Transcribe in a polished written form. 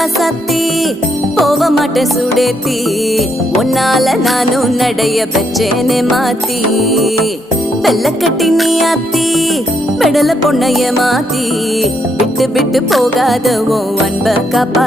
ராசாத்தி போக மாட்டேன் சுடேத்தி உன்னால நானும் நடைய பெச்சேனே மாத்தி வெள்ளக்கட்டி நீ ஆத்தி பெடல பொண்ணைய மாத்தி விட்டு விட்டு போகாத உன் அன்ப காப்பா